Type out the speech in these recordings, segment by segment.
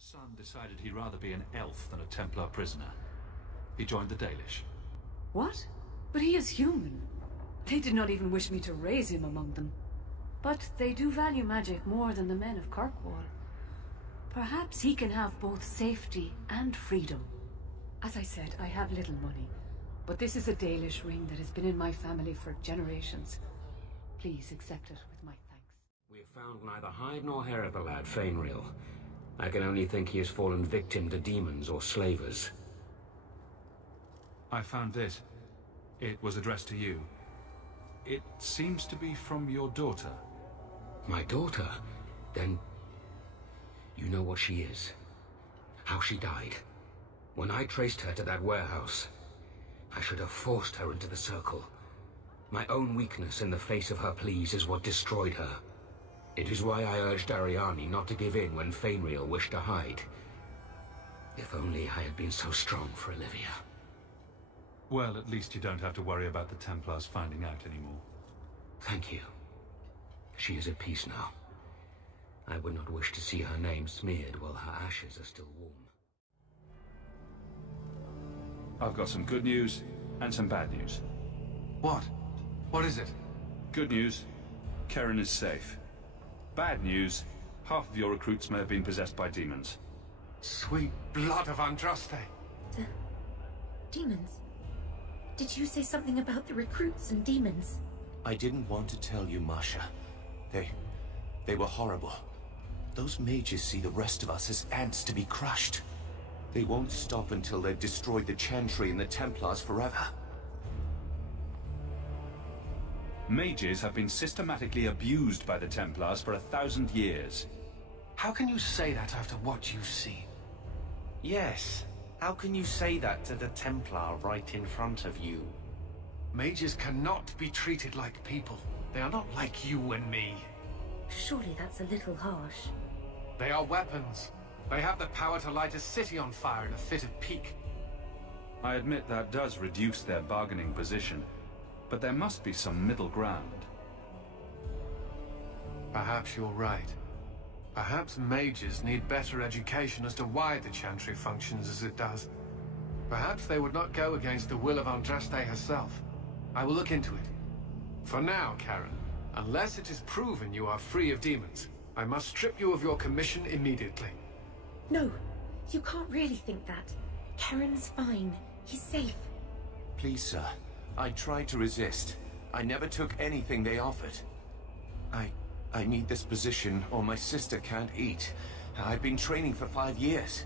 son decided he'd rather be an elf than a Templar prisoner. He joined the Dalish. What? But he is human. They did not even wish me to raise him among them. But they do value magic more than the men of Kirkwall. Perhaps he can have both safety and freedom. As I said, I have little money, but this is a Dalish ring that has been in my family for generations. Please accept it with my thanks. We have found neither hide nor hair of the lad, Fainreal. I can only think he has fallen victim to demons or slavers. I found this. It was addressed to you. It seems to be from your daughter. My daughter? Then... you know what she is. How she died. When I traced her to that warehouse, I should have forced her into the circle. My own weakness in the face of her pleas is what destroyed her. It is why I urged Ariani not to give in when Fainreal wished to hide. If only I had been so strong for Olivia. Well, at least you don't have to worry about the Templars finding out anymore. Thank you. She is at peace now. I would not wish to see her name smeared while her ashes are still warm. I've got some good news and some bad news. What? What is it? Good news, Keren is safe. Bad news, half of your recruits may have been possessed by demons. Sweet blood of Andraste! The... demons? Did you say something about the recruits and demons? I didn't want to tell you, Masha. They were horrible. Those mages see the rest of us as ants to be crushed. They won't stop until they've destroyed the Chantry and the Templars forever. Mages have been systematically abused by the Templars for 1,000 years. How can you say that after what you've seen? Yes. How can you say that to the Templar right in front of you? Mages cannot be treated like people. They are not like you and me. Surely that's a little harsh. They are weapons. They have the power to light a city on fire in a fit of pique. I admit that does reduce their bargaining position, but there must be some middle ground. Perhaps you're right. Perhaps mages need better education as to why the Chantry functions as it does. Perhaps they would not go against the will of Andraste herself. I will look into it. For now, Keren, unless it is proven you are free of demons, I must strip you of your commission immediately. No, you can't really think that. Keren's fine. He's safe. Please, sir. I tried to resist. I never took anything they offered. I need this position, or my sister can't eat. I've been training for 5 years.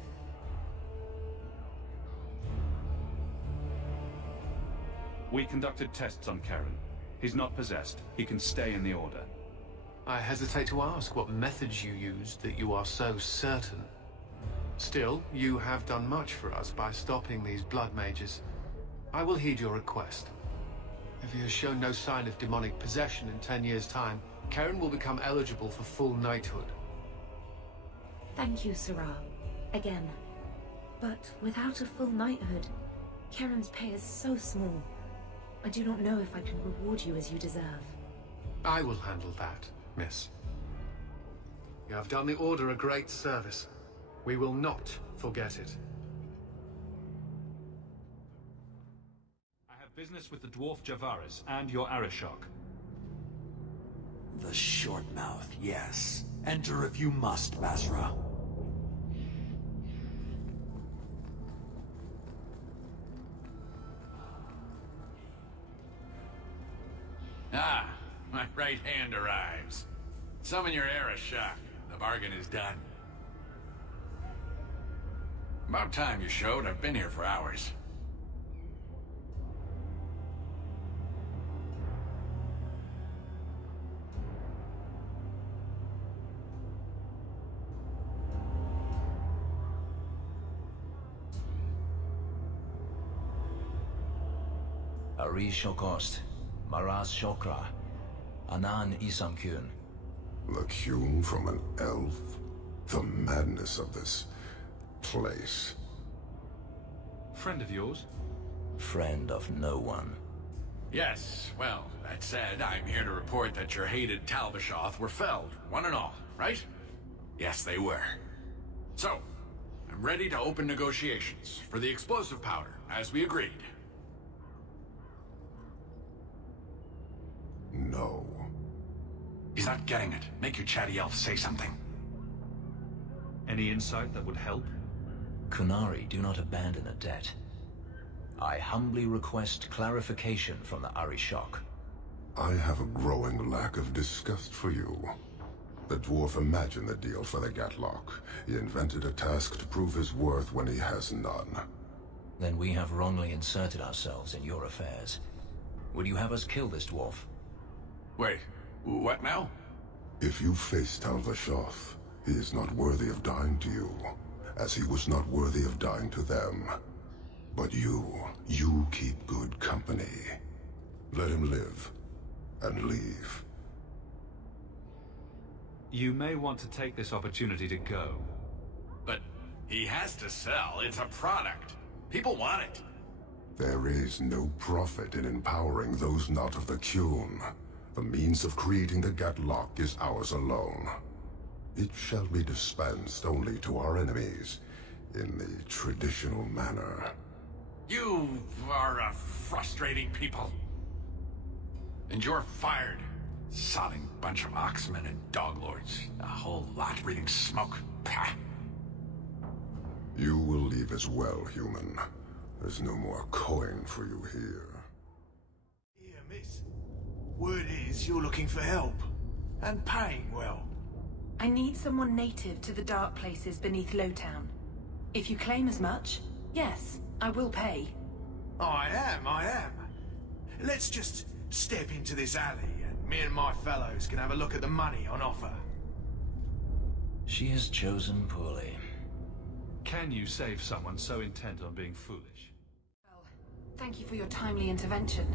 We conducted tests on Keren. He's not possessed. He can stay in the Order. I hesitate to ask what methods you used that you are so certain. Still, you have done much for us by stopping these blood mages. I will heed your request. If he has shown no sign of demonic possession in 10 years' time, Keren will become eligible for full knighthood. Thank you, Sirah. Again. But without a full knighthood, Keren's pay is so small. I do not know if I can reward you as you deserve. I will handle that, miss. You have done the Order a great service. We will not forget it. I have business with the dwarf Javaris and your Arishok. The short mouth, yes. Enter if you must, Basra. Ah, my right hand arrives. Summon your Arishok. The bargain is done. About time you showed. I've been here for hours. Arish Shokost, Maraz Shokra, Anan Isamkyun. The Kyun from an elf? The madness of this place. Friend of yours? Friend of no one. Yes, well, that said, I'm here to report that your hated Talbashoth were felled, one and all, right? Yes, they were. So, I'm ready to open negotiations for the explosive powder, as we agreed. No. He's not getting it. Make your chatty elf say something. Any insight that would help? Qunari do not abandon a debt. I humbly request clarification from the Arishok. I have a growing lack of disgust for you. The dwarf imagined the deal for the Gatlock. He invented a task to prove his worth when he has none. Then we have wrongly inserted ourselves in your affairs. Would you have us kill this dwarf? Wait, what now? If you face Tal Vashoth, he is not worthy of dying to you, as he was not worthy of dying to them. But you keep good company. Let him live, and leave. You may want to take this opportunity to go. But he has to sell. It's a product. People want it. There is no profit in empowering those not of the Qun. The means of creating the Gatlock is ours alone. It shall be dispensed only to our enemies, in the traditional manner. You are a frustrating people. And you're fired. Sodding bunch of oxmen and dog lords. A whole lot breathing smoke. Pah. You will leave as well, human. There's no more coin for you here. Here, miss. Word is you're looking for help. And paying well. I need someone native to the dark places beneath Lowtown. If you claim as much, yes, I will pay. I am. Let's just step into this alley and me and my fellows can have a look at the money on offer. She has chosen poorly. Can you save someone so intent on being foolish? Well, thank you for your timely intervention.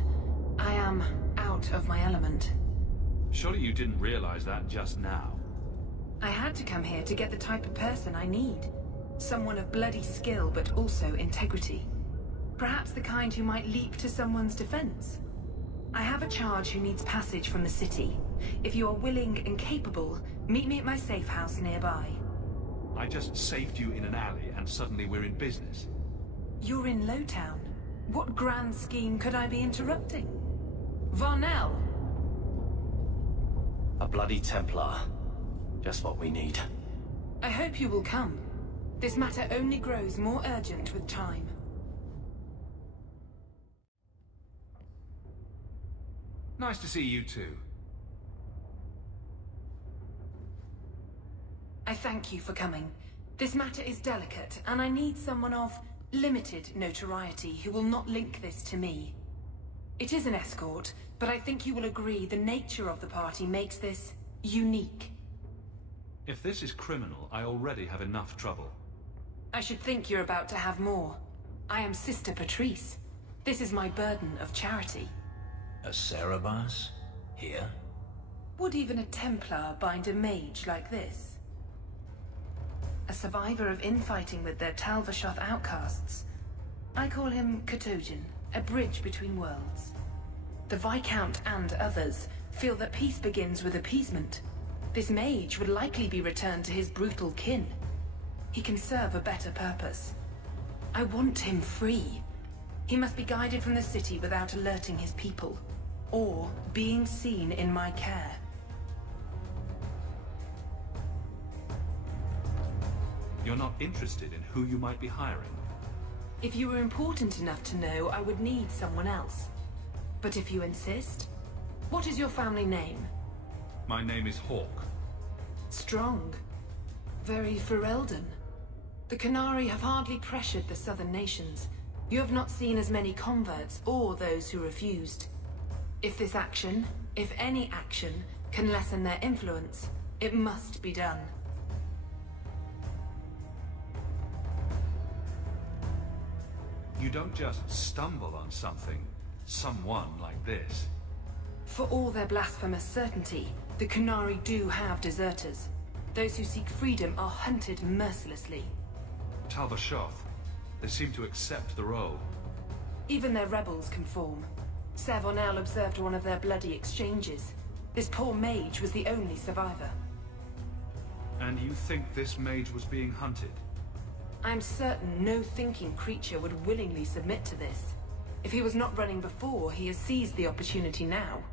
I am out of my element. Surely you didn't realize that just now. I had to come here to get the type of person I need. Someone of bloody skill, but also integrity. Perhaps the kind who might leap to someone's defense. I have a charge who needs passage from the city. If you are willing and capable, meet me at my safe house nearby. I just saved you in an alley and suddenly we're in business. You're in Lowtown. What grand scheme could I be interrupting? Varnell! A bloody Templar. Just what we need. I hope you will come. This matter only grows more urgent with time. Nice to see you too. I thank you for coming. This matter is delicate, and I need someone of limited notoriety who will not link this to me. It is an escort, but I think you will agree the nature of the party makes this unique. If this is criminal, I already have enough trouble. I should think you're about to have more. I am Sister Patrice. This is my burden of charity. A Cerebas? Here? Would even a Templar bind a mage like this? A survivor of infighting with their Tal Vashoth outcasts. I call him Katojan, a bridge between worlds. The Viscount and others feel that peace begins with appeasement. This mage would likely be returned to his brutal kin. He can serve a better purpose. I want him free. He must be guided from the city without alerting his people, or being seen in my care. You're not interested in who you might be hiring? If you were important enough to know, I would need someone else. But if you insist, what is your family name? My name is Hawke. Strong. Very Ferelden. The Qunari have hardly pressured the southern nations. You have not seen as many converts or those who refused. If this action, if any action, can lessen their influence, it must be done. You don't just stumble on someone like this. For all their blasphemous certainty, the Qunari do have deserters. Those who seek freedom are hunted mercilessly. Tal Vashoth, they seem to accept the role. Even their rebels conform. Ser Vonel observed one of their bloody exchanges. This poor mage was the only survivor. And you think this mage was being hunted? I'm certain no thinking creature would willingly submit to this. If he was not running before, he has seized the opportunity now.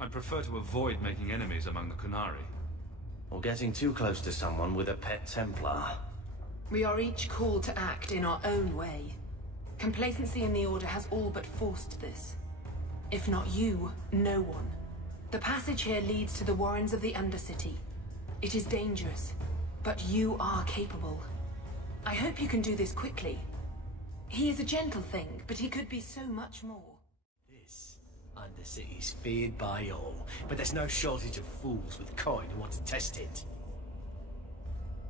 I'd prefer to avoid making enemies among the Qunari. Or getting too close to someone with a pet Templar. We are each called to act in our own way. Complacency in the Order has all but forced this. If not you, no one. The passage here leads to the Warrens of the Undercity. It is dangerous, but you are capable. I hope you can do this quickly. He is a gentle thing, but he could be so much more. This Undercity's feared by all, but there's no shortage of fools with coin who want to test it.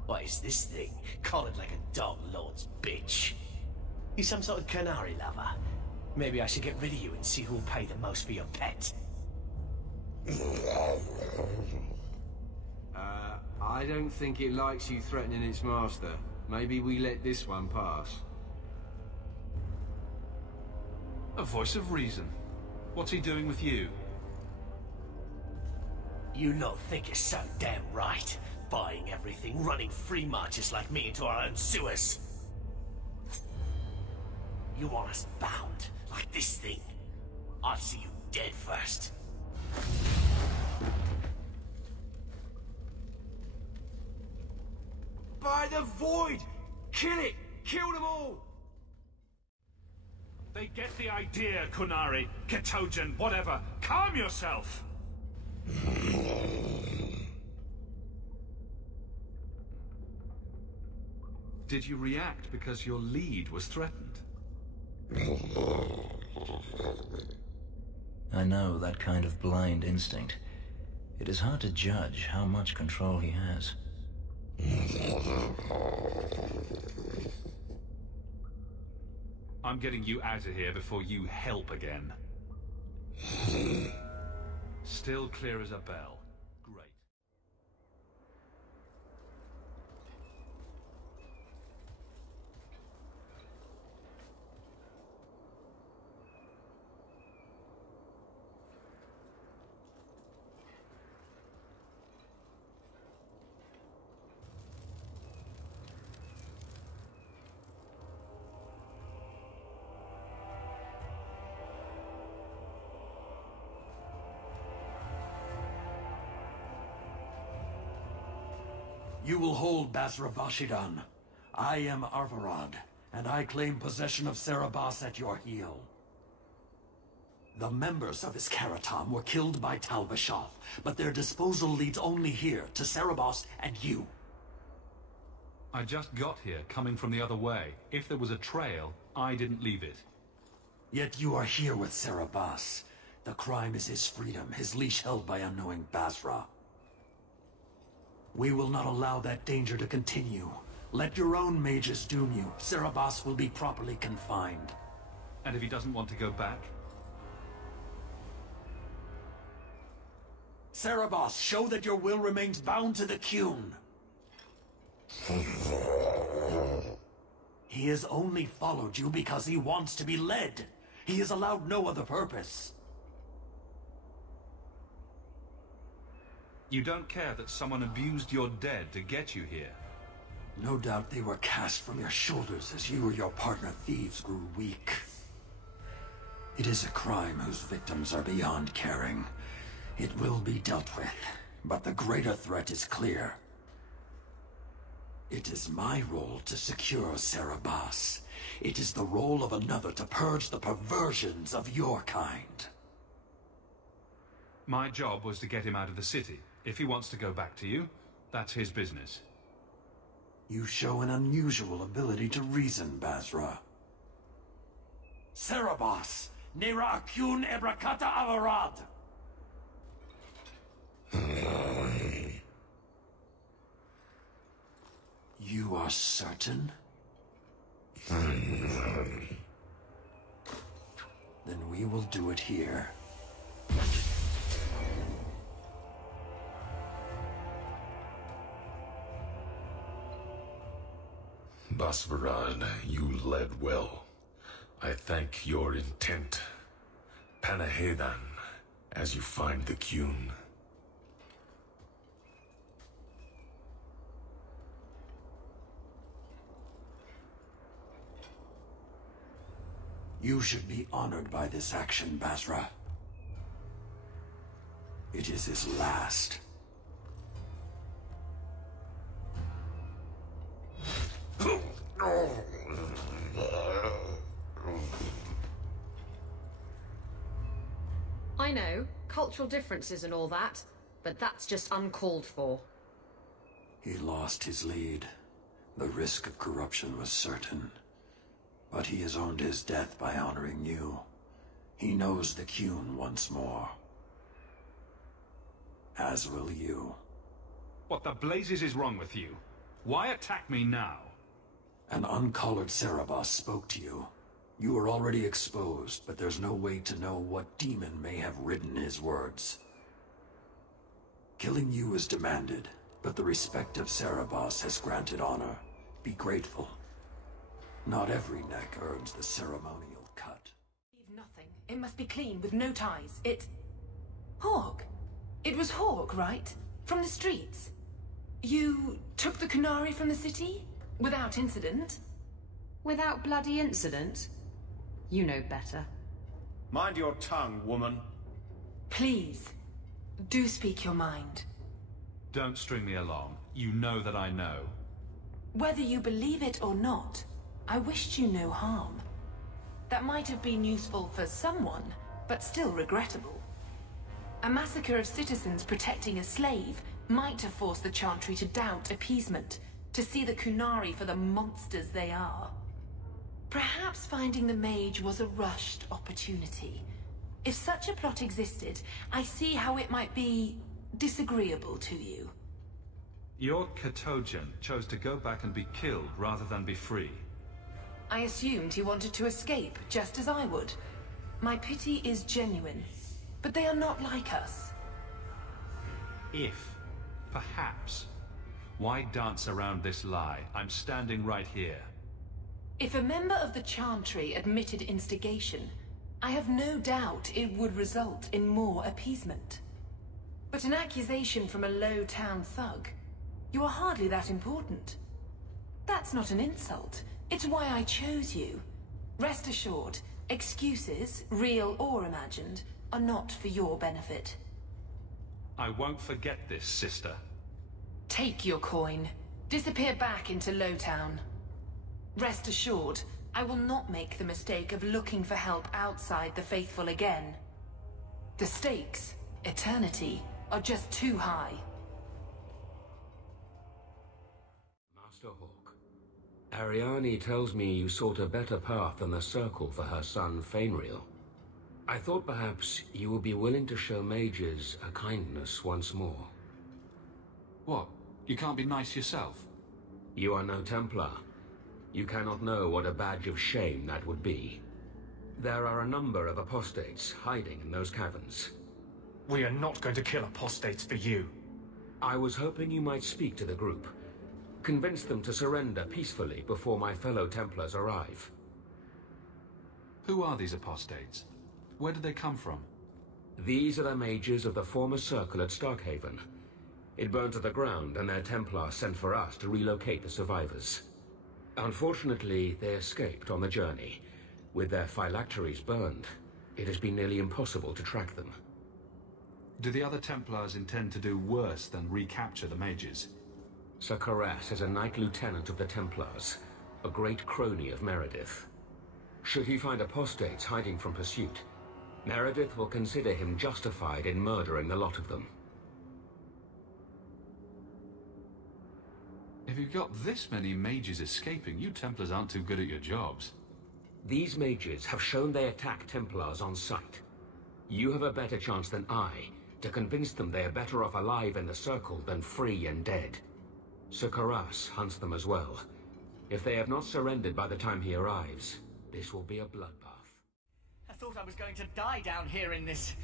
What is this thing? Collared like a dog lord's bitch. He's some sort of Qunari lover. Maybe I should get rid of you and see who'll pay the most for your pet. I don't think it likes you threatening its master. Maybe we let this one pass. A voice of reason. What's he doing with you? You lot think you're so damn right. Buying everything, running free marches like me into our own sewers. You want us bound, like this thing? I'll see you dead first. By the Void! Kill it! Kill them all! They get the idea, Qunari, Ketogen, whatever. Calm yourself! Did you react because your lead was threatened? I know that kind of blind instinct. It is hard to judge how much control he has. I'm getting you out of here before you help again. Still clear as a bell. Great. You will hold Basra Vashidan. I am Arvarad, and I claim possession of Serabas at your heel. The members of Iskaratam were killed by Tal Bashar, but their disposal leads only here, to Serabas and you. I just got here, coming from the other way. If there was a trail, I didn't leave it. Yet you are here with Serabas. The crime is his freedom, his leash held by unknowing Basra. We will not allow that danger to continue. Let your own mages doom you. Serabas will be properly confined. And if he doesn't want to go back? Serabas, show that your will remains bound to the Qun. He has only followed you because he wants to be led. He has allowed no other purpose. You don't care that someone abused your dead to get you here? No doubt they were cast from your shoulders as you or your partner thieves grew weak. It is a crime whose victims are beyond caring. It will be dealt with, but the greater threat is clear. It is my role to secure Serabas. It is the role of another to purge the perversions of your kind. My job was to get him out of the city. If he wants to go back to you, that's his business. You show an unusual ability to reason, Basra. Serabas! Nera Qun Ebrakata Avarad! You are certain? Then we will do it here. Basvarad, you led well. I thank your intent. Panahedan, as you find the Qun. You should be honored by this action, Basra. It is his last. I know, cultural differences and all that, but that's just uncalled for. He lost his lead. The risk of corruption was certain. But he has earned his death by honoring you. He knows the Qun once more. As will you. What the blazes is wrong with you? Why attack me now? An uncollared Cerebos spoke to you. You are already exposed, but there's no way to know what demon may have written his words. Killing you is demanded, but the respect of Cerebos has granted honor. Be grateful. Not every neck earns the ceremonial cut. Leave nothing. It must be clean, with no ties. Hawk. It was Hawk, right? From the streets. You took the Qunari from the city? Without incident? Without bloody incident? You know better. Mind your tongue, woman. Please, do speak your mind. Don't string me along. You know that I know. Whether you believe it or not, I wished you no harm. That might have been useful for someone, but still regrettable. A massacre of citizens protecting a slave might have forced the Chantry to doubt appeasement, to see the Qunari for the monsters they are. Perhaps finding the mage was a rushed opportunity. If such a plot existed, I see how it might be disagreeable to you. Your Katojan chose to go back and be killed rather than be free. I assumed he wanted to escape, just as I would. My pity is genuine, but they are not like us. If, perhaps, why dance around this lie? I'm standing right here. If a member of the Chantry admitted instigation, I have no doubt it would result in more appeasement. But an accusation from a low-town thug, you are hardly that important. That's not an insult. It's why I chose you. Rest assured, excuses, real or imagined, are not for your benefit. I won't forget this, sister. Take your coin. Disappear back into Lowtown. Rest assured, I will not make the mistake of looking for help outside the Faithful again. The stakes, eternity, are just too high. Master Hawk, Ariane tells me you sought a better path than the Circle for her son, Fainriel. I thought perhaps you would be willing to show mages a kindness once more. What? You can't be nice yourself? You are no Templar. You cannot know what a badge of shame that would be. There are a number of apostates hiding in those caverns. We are not going to kill apostates for you. I was hoping you might speak to the group. Convince them to surrender peacefully before my fellow Templars arrive. Who are these apostates? Where did they come from? These are the mages of the former Circle at Starkhaven. It burned to the ground, and their Templars sent for us to relocate the survivors. Unfortunately, they escaped on the journey. With their phylacteries burned, it has been nearly impossible to track them. Do the other Templars intend to do worse than recapture the mages? Sakaras is a Knight Lieutenant of the Templars, a great crony of Meredith. Should he find apostates hiding from pursuit, Meredith will consider him justified in murdering the lot of them. If you've got this many mages escaping, you Templars aren't too good at your jobs. These mages have shown they attack Templars on sight. You have a better chance than I to convince them they are better off alive in the Circle than free and dead. Sakaras hunts them as well. If they have not surrendered by the time he arrives, this will be a bloodbath. I thought I was going to die down here in this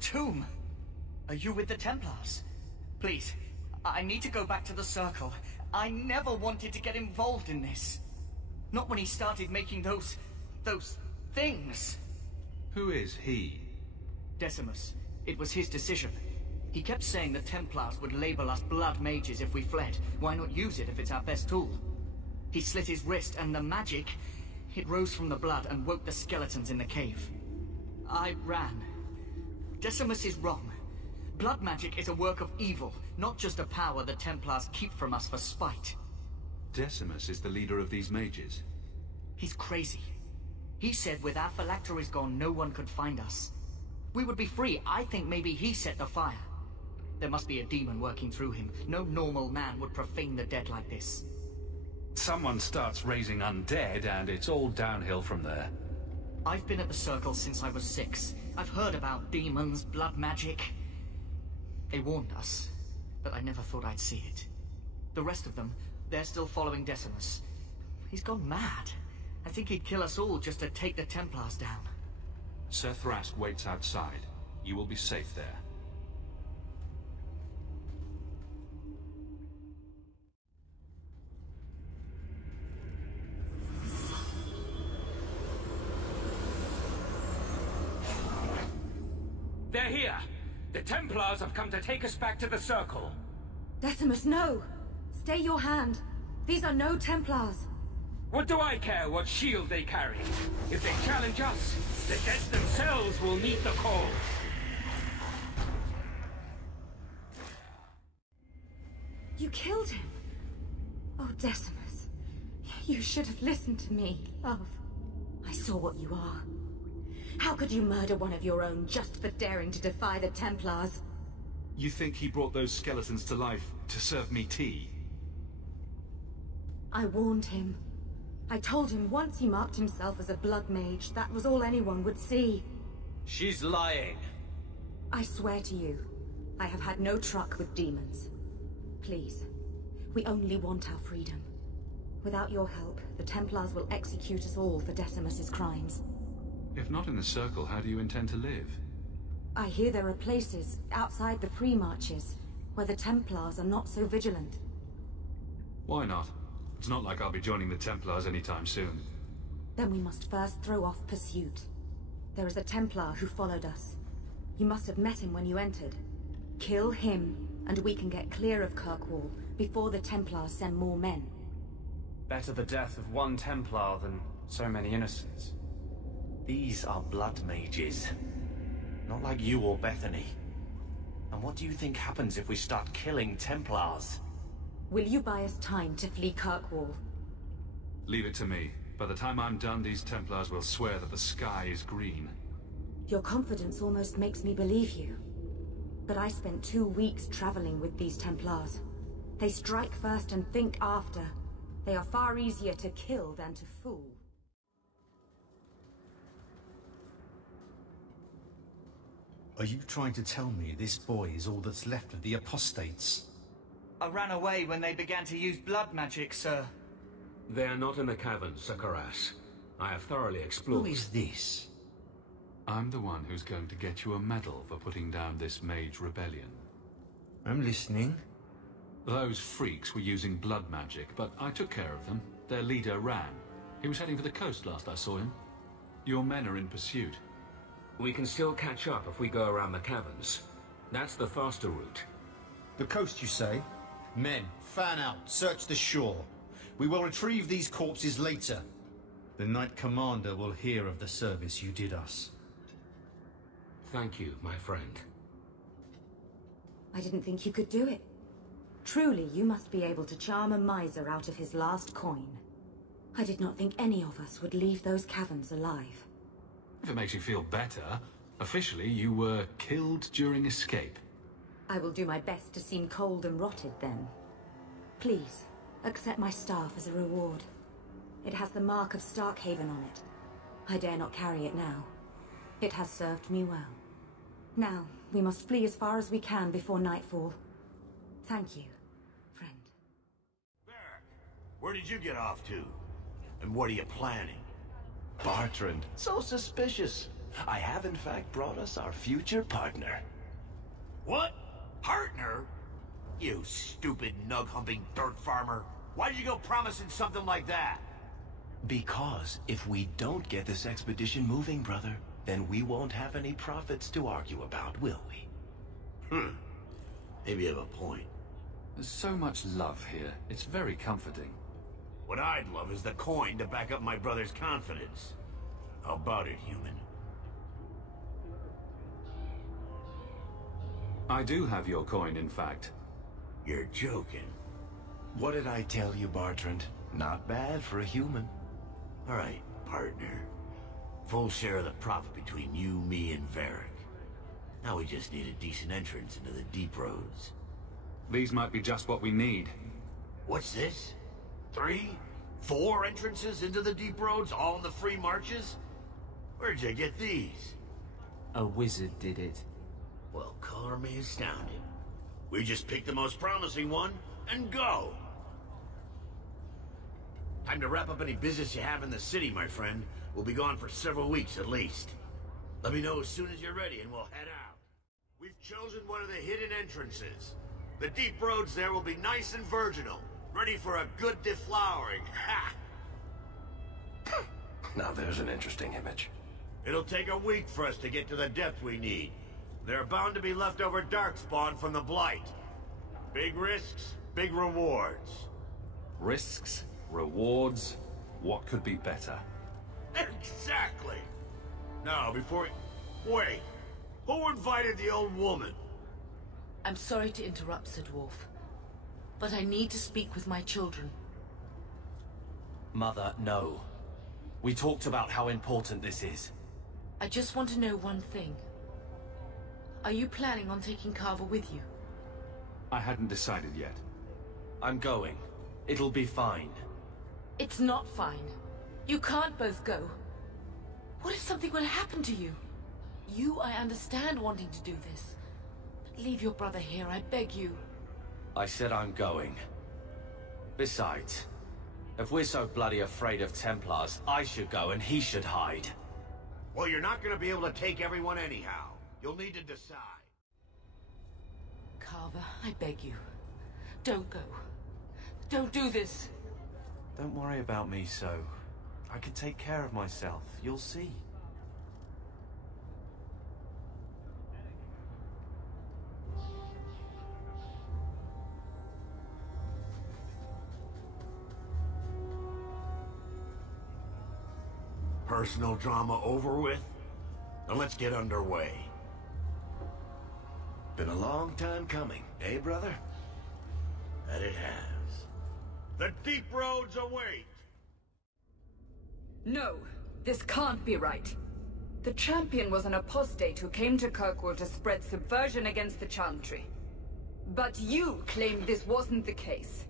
tomb. Are you with the Templars? Please, I need to go back to the Circle. I never wanted to get involved in this. Not when he started making those things. Who is he? Decimus. It was his decision. He kept saying the Templars would label us blood mages if we fled. Why not use it if it's our best tool? He slit his wrist, and the magic, It rose from the blood and woke the skeletons in the cave. I ran. Decimus is wrong. Blood magic is a work of evil, not just a power the Templars keep from us for spite. Decimus is the leader of these mages. He's crazy. He said with our phylacteries gone, no one could find us. We would be free. I think maybe he set the fire. There must be a demon working through him. No normal man would profane the dead like this. Someone starts raising undead, and it's all downhill from there. I've been at the Circle since I was 6. I've heard about demons, blood magic. They warned us, but I never thought I'd see it. The rest of them, they're still following Decimus. He's gone mad. I think he'd kill us all just to take the Templars down. Sir Thrask waits outside. You will be safe there. They're here! The Templars have come to take us back to the Circle. Decimus, no! Stay your hand. These are no Templars. What do I care what shield they carry? If they challenge us, the dead themselves will meet the call. You killed him. Oh, Decimus. You should have listened to me, love. I saw what you are. How could you murder one of your own just for daring to defy the Templars? You think he brought those skeletons to life to serve me tea? I warned him. I told him once he marked himself as a blood mage, that was all anyone would see. She's lying. I swear to you, I have had no truck with demons. Please, we only want our freedom. Without your help, the Templars will execute us all for Decimus's crimes. If not in the Circle, how do you intend to live? I hear there are places, outside the pre-marches, where the Templars are not so vigilant. Why not? It's not like I'll be joining the Templars anytime soon. Then we must first throw off pursuit. There is a Templar who followed us. You must have met him when you entered. Kill him, and we can get clear of Kirkwall before the Templars send more men. Better the death of one Templar than so many innocents. These are blood mages. Not like you or Bethany. And what do you think happens if we start killing Templars? Will you buy us time to flee Kirkwall? Leave it to me. By the time I'm done, these Templars will swear that the sky is green. Your confidence almost makes me believe you. But I spent 2 weeks traveling with these Templars. They strike first and think after. They are far easier to kill than to fool. Are you trying to tell me this boy is all that's left of the apostates? I ran away when they began to use blood magic, sir. They are not in the caverns, Sir Karas. I have thoroughly explored. Who is this? I'm the one who's going to get you a medal for putting down this mage rebellion. I'm listening. Those freaks were using blood magic, but I took care of them. Their leader ran. He was heading for the coast last I saw him. Your men are in pursuit. We can still catch up if we go around the caverns. That's the faster route. The coast, you say? Men, fan out. Search the shore. We will retrieve these corpses later. The Knight Commander will hear of the service you did us. Thank you, my friend. I didn't think you could do it. Truly, you must be able to charm a miser out of his last coin. I did not think any of us would leave those caverns alive. If it makes you feel better, officially you were killed during escape. I will do my best to seem cold and rotted then. Please, accept my staff as a reward. It has the mark of Starkhaven on it. I dare not carry it now. It has served me well. Now, we must flee as far as we can before nightfall. Thank you, friend. Where did you get off to? And what are you planning? Bartrand, so suspicious. I have in fact brought us our future partner. What? Partner? You stupid nug-humping dirt farmer. Why did you go promising something like that? Because if we don't get this expedition moving, brother, then we won't have any profits to argue about, will we? Maybe you have a point. There's so much love here. It's very comforting. What I'd love is the coin to back up my brother's confidence. How about it, human? I do have your coin, in fact. You're joking. What did I tell you, Bartrand? Not bad for a human. All right, partner. Full share of the profit between you, me, and Varric. Now we just need a decent entrance into the deep roads. These might be just what we need. What's this? 3? 4 entrances into the deep roads, all in the free marches? Where'd you get these? A wizard did it. Well, color me astounded. We just pick the most promising one and go. Time to wrap up any business you have in the city, my friend. We'll be gone for several weeks at least. Let me know as soon as you're ready and we'll head out. We've chosen one of the hidden entrances. The deep roads there will be nice and virginal, ready for a good deflowering. Ha! Now there's an interesting image. It'll take a week for us to get to the depth we need. There are bound to be leftover darkspawn from the Blight. Big risks, big rewards. Risks, rewards, what could be better? Exactly! Now, before we... Wait! Who invited the old woman? I'm sorry to interrupt, Sir Dwarf, but I need to speak with my children. Mother, no. We talked about how important this is. I just want to know one thing. Are you planning on taking Carver with you? I hadn't decided yet. I'm going. It'll be fine. It's not fine. You can't both go. What if something were to happen to you? You, I understand wanting to do this. But leave your brother here, I beg you. I said I'm going. Besides, if we're so bloody afraid of Templars, I should go and he should hide. Well, you're not gonna be able to take everyone anyhow. You'll need to decide. Carver, I beg you. Don't go. Don't do this. Don't worry about me, so. I can take care of myself. You'll see. Personal drama over with? Now let's get underway. Been a long time coming, eh, brother? That it has. The deep roads await! No, this can't be right. The champion was an apostate who came to Kirkwall to spread subversion against the Chantry. But you claim this wasn't the case.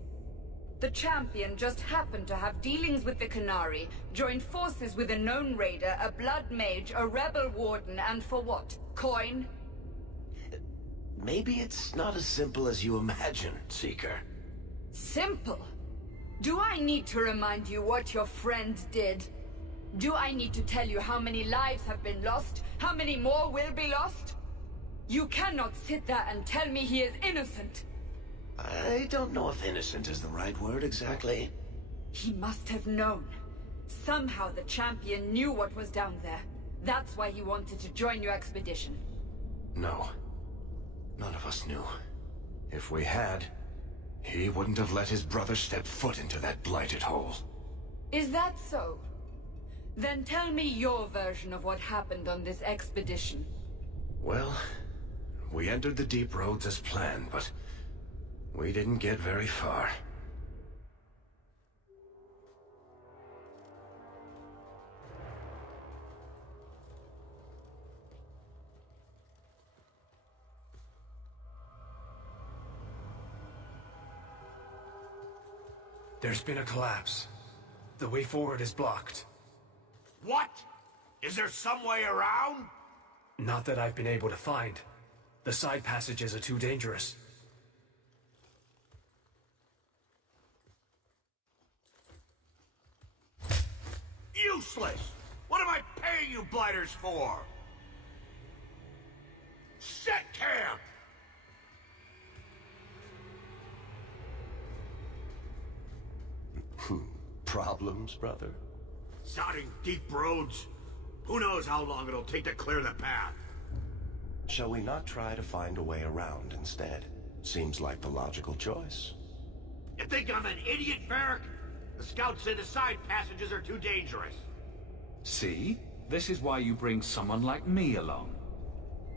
The champion just happened to have dealings with the Qunari, joined forces with a known raider, a blood mage, a rebel warden, and for what? Coin? Maybe it's not as simple as you imagine, Seeker. Simple? Do I need to remind you what your friend did? Do I need to tell you how many lives have been lost? How many more will be lost? You cannot sit there and tell me he is innocent. I don't know if innocent is the right word exactly. He must have known. Somehow the champion knew what was down there. That's why he wanted to join your expedition. No. None of us knew. If we had, he wouldn't have let his brother step foot into that blighted hole. Is that so? Then tell me your version of what happened on this expedition. Well, we entered the deep roads as planned, but we didn't get very far. There's been a collapse. The way forward is blocked. What? Is there some way around? Not that I've been able to find. The side passages are too dangerous. Useless! What am I paying you blighters for? Set camp! Problems, brother? Sodding deep roads. Who knows how long it'll take to clear the path? Shall we not try to find a way around instead? Seems like the logical choice. You think I'm an idiot, Varric? The scouts say the side passages are too dangerous. See? This is why you bring someone like me along.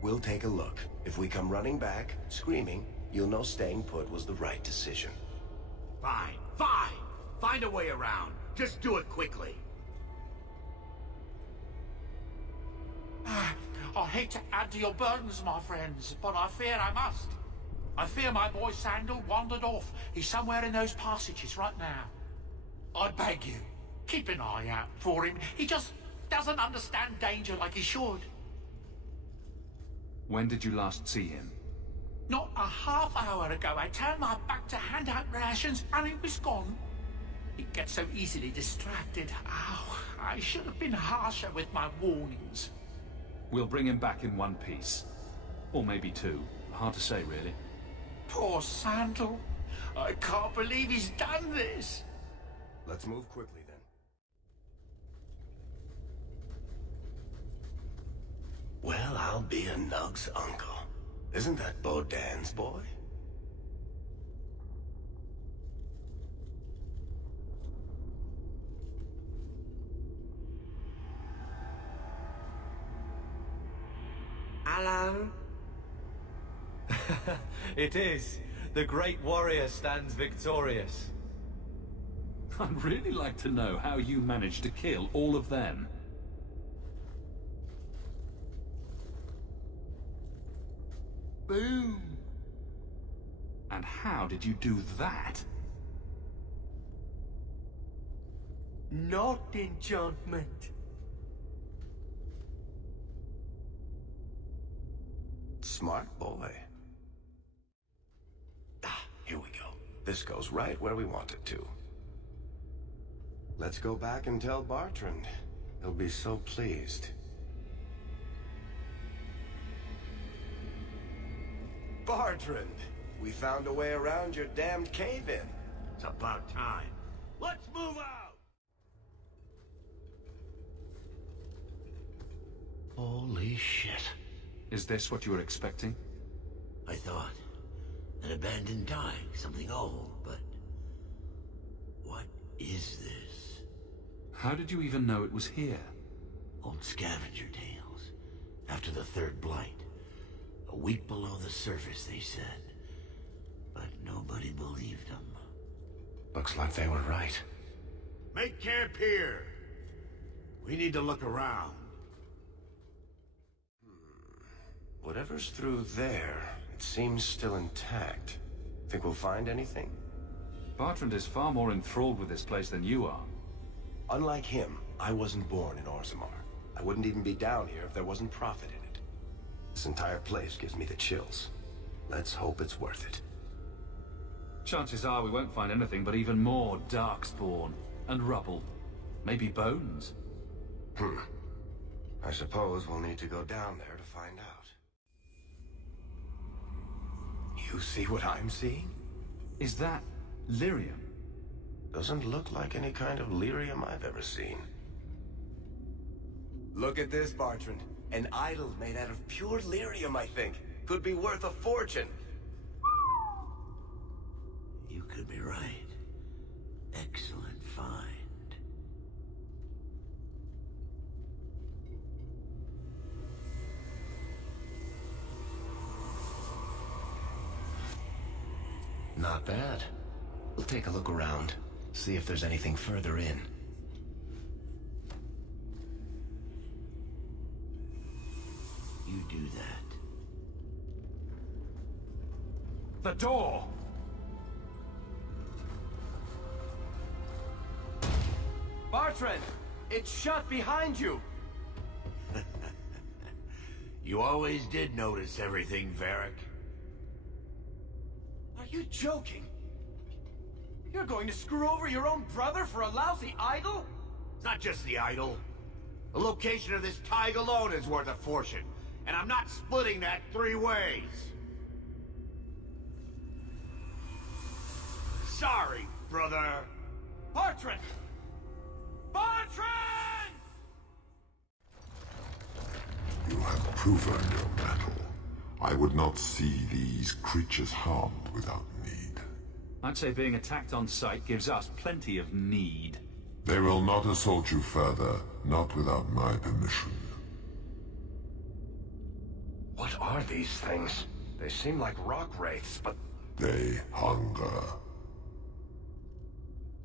We'll take a look. If we come running back, screaming, you'll know staying put was the right decision. Fine, fine! Find a way around. Just do it quickly. I hate to add to your burdens, my friends, but I fear I must. I fear my boy Sandal wandered off. He's somewhere in those passages right now. I beg you, keep an eye out for him. He just doesn't understand danger like he should. When did you last see him? Not a half hour ago, I turned my back to hand out rations and he was gone. He gets so easily distracted. Oh, I should have been harsher with my warnings. We'll bring him back in one piece. Or maybe two. Hard to say, really. Poor Sandal. I can't believe he's done this. Let's move quickly, then. Well, I'll be a Nug's uncle. Isn't that Bodan's boy? Hello? It is. The great warrior stands victorious. I'd really like to know how you managed to kill all of them. Boom! And how did you do that? Not enchantment. Smart boy. Here we go. This goes right where we want it to. Let's go back and tell Bartrand. He'll be so pleased. Bartrand, we found a way around your damned cave-in. It's about time. Let's move out! Holy shit. Is this what you were expecting? I thought. An abandoned dying, something old, but... what is this? How did you even know it was here? Old scavenger tales. After the third blight. A week below the surface, they said. But nobody believed them. Looks like they were right. Make camp here! We need to look around. Whatever's through there, it seems still intact. Think we'll find anything? Bartrand is far more enthralled with this place than you are. Unlike him, I wasn't born in Orzammar. I wouldn't even be down here if there wasn't profit in it. This entire place gives me the chills. Let's hope it's worth it. Chances are we won't find anything but even more Darkspawn and rubble. Maybe bones. I suppose we'll need to go down there to find out. You see what I'm seeing? Is that lyrium? Doesn't look like any kind of lyrium I've ever seen. Look at this, Bartrand. An idol made out of pure lyrium, I think. Could be worth a fortune. You could be right. Excellent find. Not bad. We'll take a look around. See if there's anything further in. You do that. The door! Bartrand! It's shut behind you! You always did notice everything, Varric. Are you joking? You're going to screw over your own brother for a lousy idol? It's not just the idol. The location of this tag alone is worth a fortune, and I'm not splitting that 3 ways. Sorry, brother. Bartrand! Bartrand! You have proven your mettle. I would not see these creatures harmed without need. I'd say being attacked on sight gives us plenty of need. They will not assault you further, not without my permission. What are these things? They seem like rock wraiths, but... They hunger.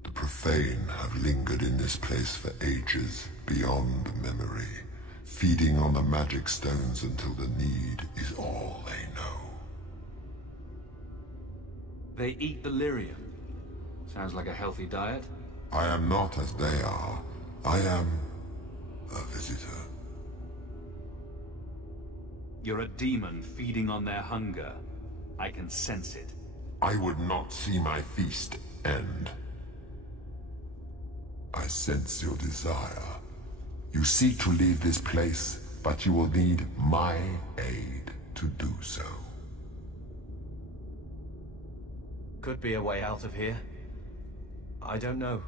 The profane have lingered in this place for ages, beyond memory, feeding on the magic stones until the need is all they know. They eat the lyrium. Sounds like a healthy diet. I am not as they are. I am a visitor. You're a demon feeding on their hunger. I can sense it. I would not see my feast end. I sense your desire. You seek to leave this place, but you will need my aid to do so. Could be a way out of here. I don't know.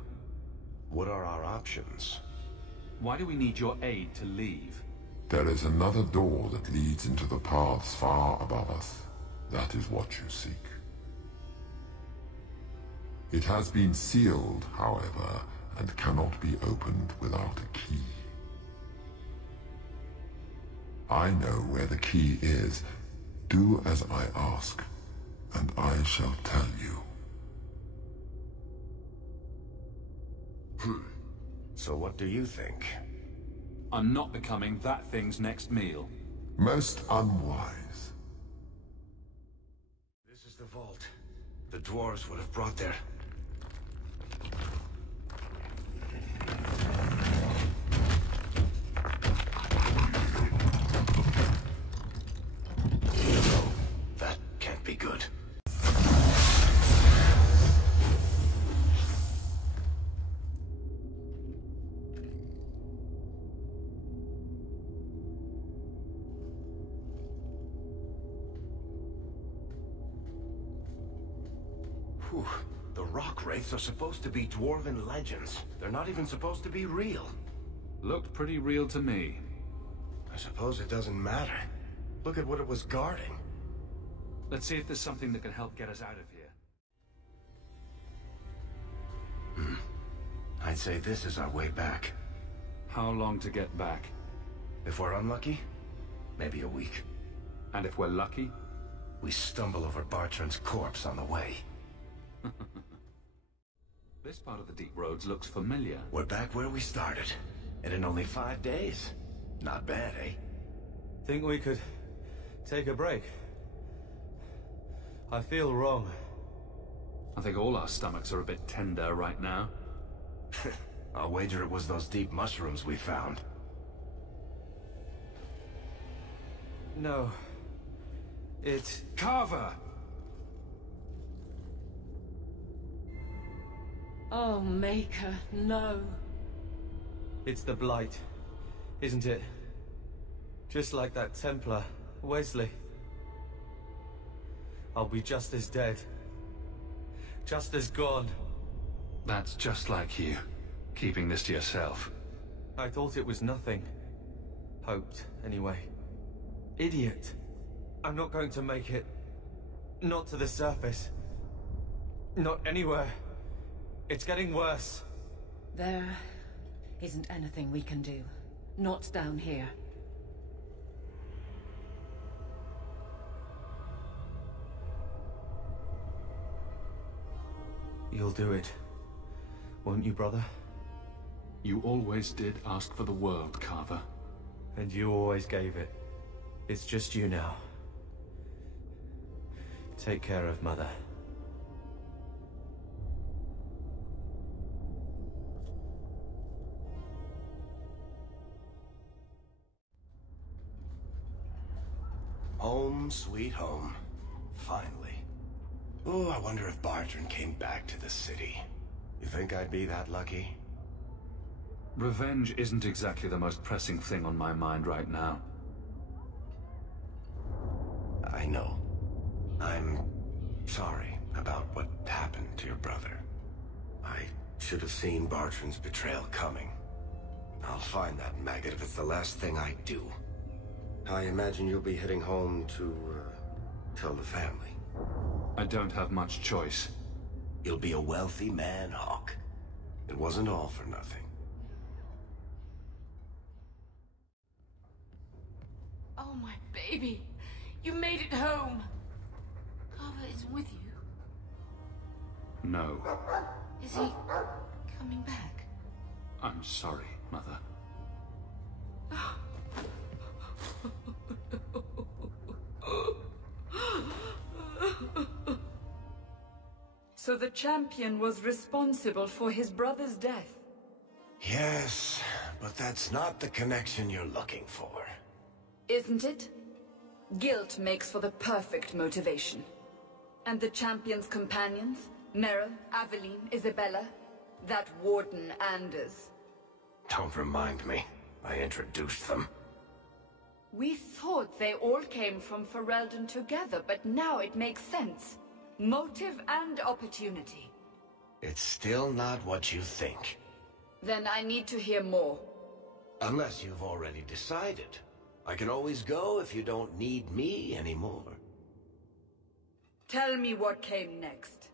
What are our options? Why do we need your aid to leave? There is another door that leads into the paths far above us. That is what you seek. It has been sealed, however, and cannot be opened without a key. I know where the key is. Do as I ask, and I shall tell you. So what do you think? I'm not becoming that thing's next meal. Most unwise. This is the vault. The dwarves would have brought their... No, that can't be good. Whew. The rock wraiths are supposed to be dwarven legends. They're not even supposed to be real. Looked pretty real to me. I suppose it doesn't matter. Look at what it was guarding. Let's see if there's something that can help get us out of here. I'd say this is our way back. How long to get back? If we're unlucky, maybe a week. And if we're lucky? We stumble over Bartrand's corpse on the way. This part of the Deep Roads looks familiar. We're back where we started. And in only 5 days. Not bad, eh? Think we could take a break? I feel wrong. I think all our stomachs are a bit tender right now. I'll wager it was those deep mushrooms we found. No. It... Carver! Oh, Maker, no. It's the Blight, isn't it? Just like that Templar, Wesley. I'll be just as dead. Just as gone. That's just like you, keeping this to yourself. I thought it was nothing. Hoped, anyway. Idiot. I'm not going to make it. Not to the surface. Not anywhere. It's getting worse. There isn't anything we can do. Not down here. You'll do it. Won't you, brother? You always did ask for the world, Carver. And you always gave it. It's just you now. Take care of Mother. Home, sweet home. Finally. Oh, I wonder if Bartrand came back to the city. You think I'd be that lucky? Revenge isn't exactly the most pressing thing on my mind right now. I know. I'm sorry about what happened to your brother. I should have seen Bartrand's betrayal coming. I'll find that maggot if it's the last thing I do. I imagine you'll be heading home to, tell the family. I don't have much choice. You'll be a wealthy man, Hawke. It wasn't all for nothing. Oh, my baby. You made it home. Carver isn't with you. No. Is he coming back? I'm sorry, Mother. So the champion was responsible for his brother's death? Yes, but that's not the connection you're looking for. Isn't it? Guilt makes for the perfect motivation. And the champion's companions? Merrill, Aveline, Isabella? That Warden Anders? Don't remind me. I introduced them. We thought they all came from Ferelden together, but now it makes sense. Motive and opportunity. It's still not what you think. Then I need to hear more. Unless you've already decided. I can always go if you don't need me anymore. Tell me what came next.